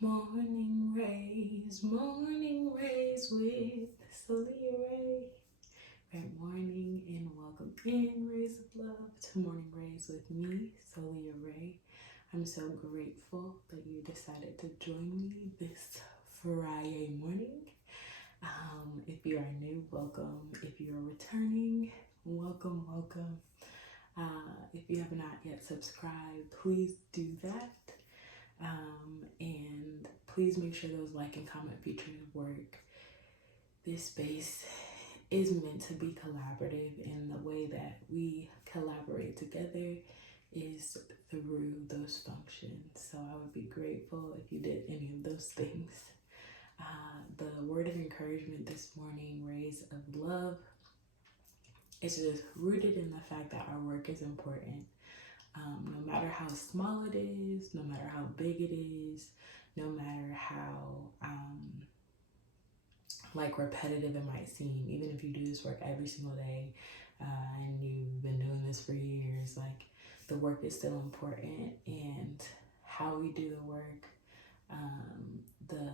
Morning rays with Soulliaa Rae. Great morning and welcome in, rays of love, to Morning Rays with me, Soulliaa Rae. I'm so grateful that you decided to join me this Friday morning. If you are new, welcome. If you are returning, welcome. If you have not yet subscribed, please do that. And please make sure those like and comment features work. This space is meant to be collaborative, and the way that we collaborate together is through those functions. So I would be grateful if you did any of those things. The word of encouragement this morning, rays of love, is just rooted in the fact that our work is important. No matter how small it is, no matter how big it is, no matter how repetitive it might seem, even if you do this work every single day and you've been doing this for years, like, the work is still important, and how we do the work, the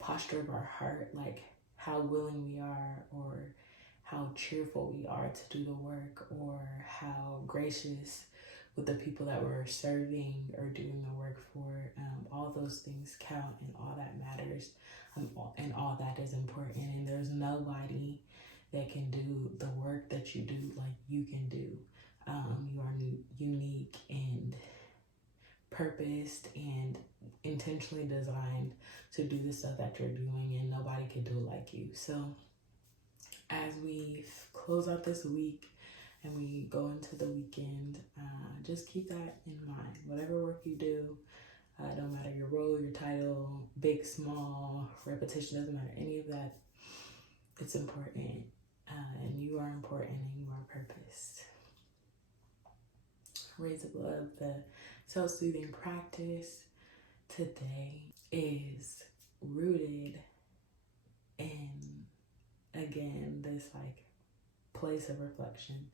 posture of our heart, like how willing we are, or how cheerful we are to do the work, or how gracious with the people that we're serving or doing the work for. All those things count, and all that matters, and all that is important. And there's nobody that can do the work that you do like you can do. You are unique and purposed and intentionally designed to do the stuff that you're doing, and nobody can do it like you. So as we close out this week and we go into the weekend, just keep that in mind. Whatever work you do, don't matter your role, your title, big, small, repetition, doesn't matter, any of that, it's important. And you are important, and you are purposed. Rays of love, the self-soothing practice today is rooted in, again, this place of reflection.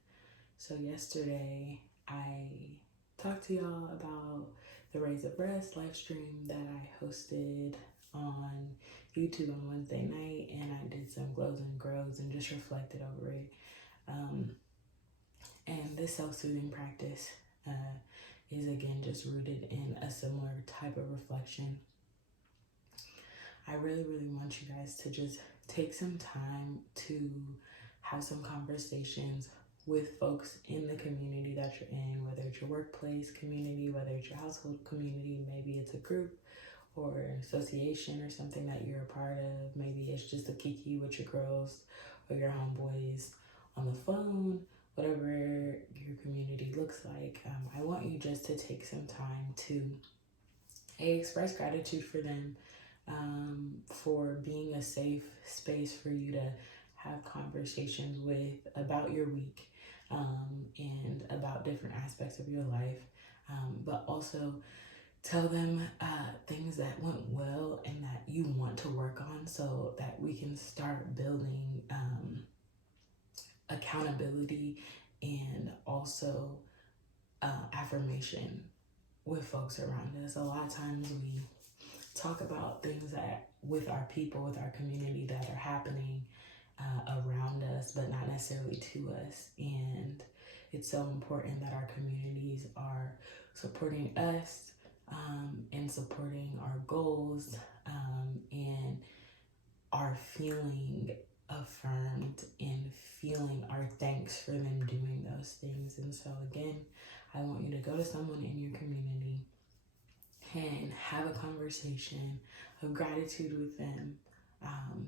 So yesterday I talked to y'all about the Raez of Rest live stream that I hosted on YouTube on Wednesday night, and I did some glows and grows and just reflected over it. And this self-soothing practice is, again, just rooted in a similar type of reflection. I really want you guys to just take some time to have some conversations with folks in the community that you're in, whether it's your workplace community, whether it's your household community, maybe it's a group or association or something that you're a part of. Maybe it's just a kiki with your girls or your homeboys on the phone, whatever your community looks like. I want you just to take some time to express gratitude for them, for being a safe space for you to have conversations with about your week, and about different aspects of your life, but also tell them things that went well and that you want to work on, so that we can start building accountability and also affirmation with folks around us. A lot of times we talk about things that with our people, with our community, that are happening around us, but not necessarily to us. And it's so important that our communities are supporting us, and supporting our goals, and are feeling affirmed and feeling our thanks for them doing those things. And so again, I want you to go to someone in your community and have a conversation of gratitude with them,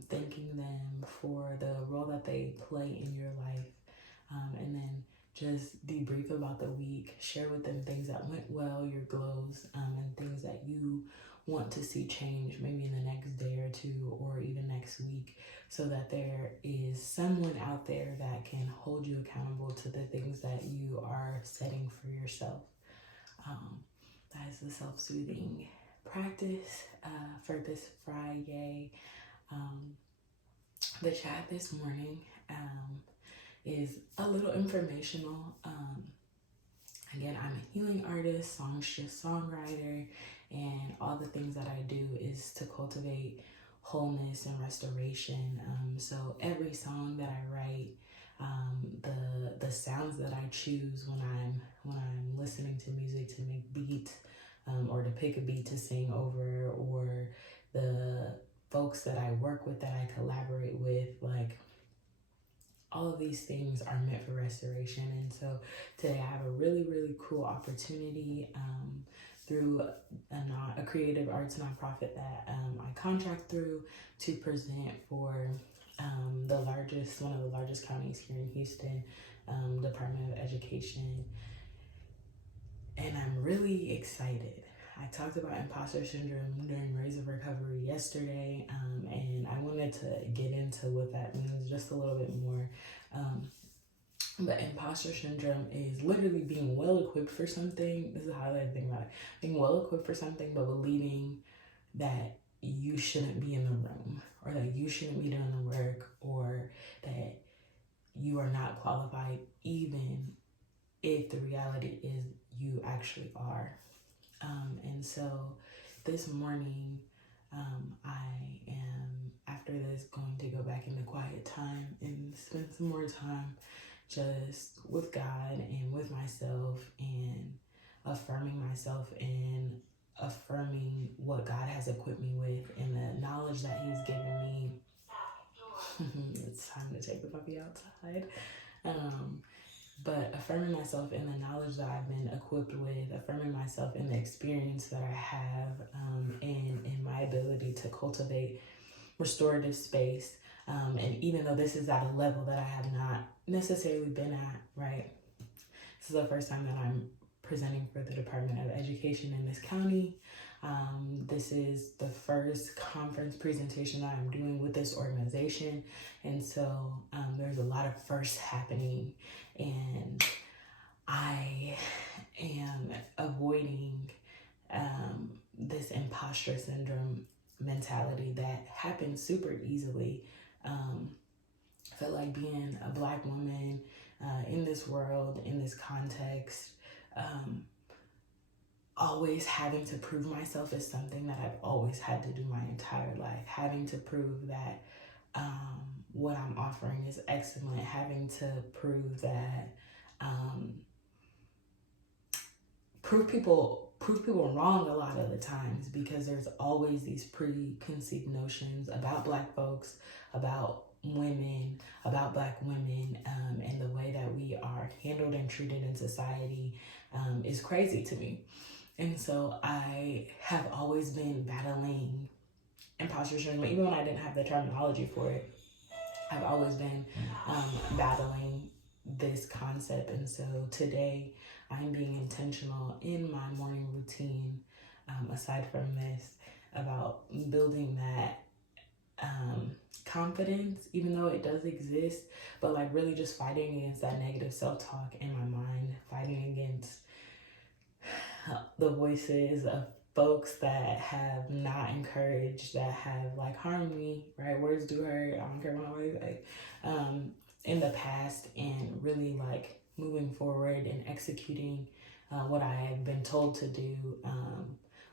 thanking them for the role that they play in your life, and then just debrief about the week. Share with them things that went well, your glows, and things that you want to see change maybe in the next day or two, or even next week, so that there is someone out there that can hold you accountable to the things that you are setting for yourself. That is the self-soothing practice for this Friday. The chat this morning is a little informational. Again, I'm a healing artist, Songstress, songwriter, and all the things that I do is to cultivate wholeness and restoration. So every song that I write, the sounds that I choose when I'm listening to music to make beats, or to pick a beat to sing over, or the folks that I work with, that I collaborate with, like, all of these things are meant for restoration. And so today I have a really, really cool opportunity through a creative arts nonprofit that I contract through to present for one of the largest counties here in Houston, Department of Education. And I'm really excited. I talked about imposter syndrome during Raez of Recovery yesterday, and I wanted to get into what that means just a little bit more. But imposter syndrome is literally being well equipped for something. This is how I think about it. Being well equipped for something, but believing that you shouldn't be in the room, or that you shouldn't be doing the work, or that you are not qualified, even if the reality is you actually are. And so this morning, I am, after this, going to go back into quiet time and spend some more time just with God and with myself, and affirming myself and affirming what God has equipped me with and the knowledge that He's given me. It's time to take the puppy outside. But affirming myself in the knowledge that I've been equipped with, affirming myself in the experience that I have, and in my ability to cultivate restorative space. And even though this is at a level that I have not necessarily been at, right? This is the first time that I'm presenting for the Department of Education in this county. This is the first conference presentation that I'm doing with this organization. And so there's a lot of firsts happening, and I am avoiding this imposter syndrome mentality that happens super easily. I feel like being a Black woman in this world, in this context, always having to prove myself is something that I've always had to do my entire life. Having to prove that what I'm offering is excellent. Having to prove that, prove people wrong a lot of the times, because there's always these preconceived notions about Black folks, about women, about Black women, and the way that we are handled and treated in society is crazy to me. And so I have always been battling imposter syndrome, even when I didn't have the terminology for it. I've always been battling this concept. And so today I'm being intentional in my morning routine, aside from this, about building that confidence, even though it does exist, but like really just fighting against that negative self-talk in my mind, fighting against the voices of folks that have not encouraged, that have like harmed me, right? Words do hurt. I don't care what I say. In the past, and really like moving forward and executing what I have been told to do,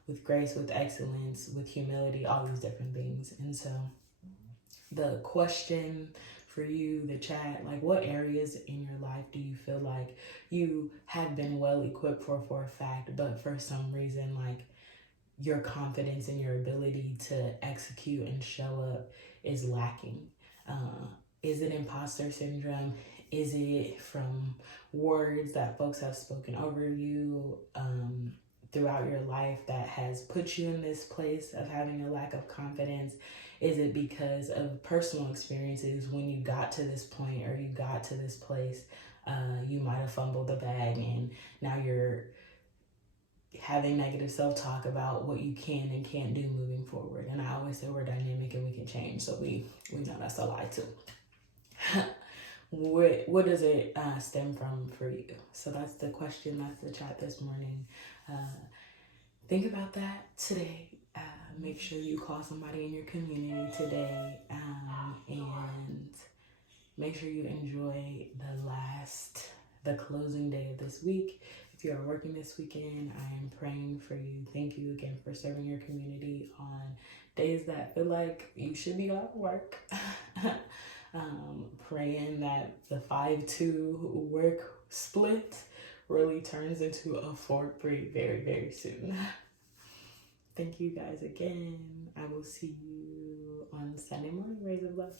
with grace, with excellence, with humility, all these different things. And so the question for you, the chat, like, what areas in your life do you feel like you have been well equipped for a fact, but for some reason, like, your confidence and your ability to execute and show up is lacking? Is it imposter syndrome? Is it from words that folks have spoken over you throughout your life that has put you in this place of having a lack of confidence? Is it because of personal experiences when you got to this point, or you got to this place, you might have fumbled the bag, and now you're having negative self-talk about what you can and can't do moving forward? And I always say we're dynamic and we can change, so we know that's a lie too. What does it stem from for you? So that's the question, that's the chat this morning. Think about that today. Make sure you call somebody in your community today, and make sure you enjoy the closing day of this week. If you are working this weekend, I am praying for you. Thank you again for serving your community on days that feel like you should be out of work. Praying that the 5-2 work split really turns into a 4-3 very, very soon. Thank you guys again. I will see you on Sunday morning. Rays of love.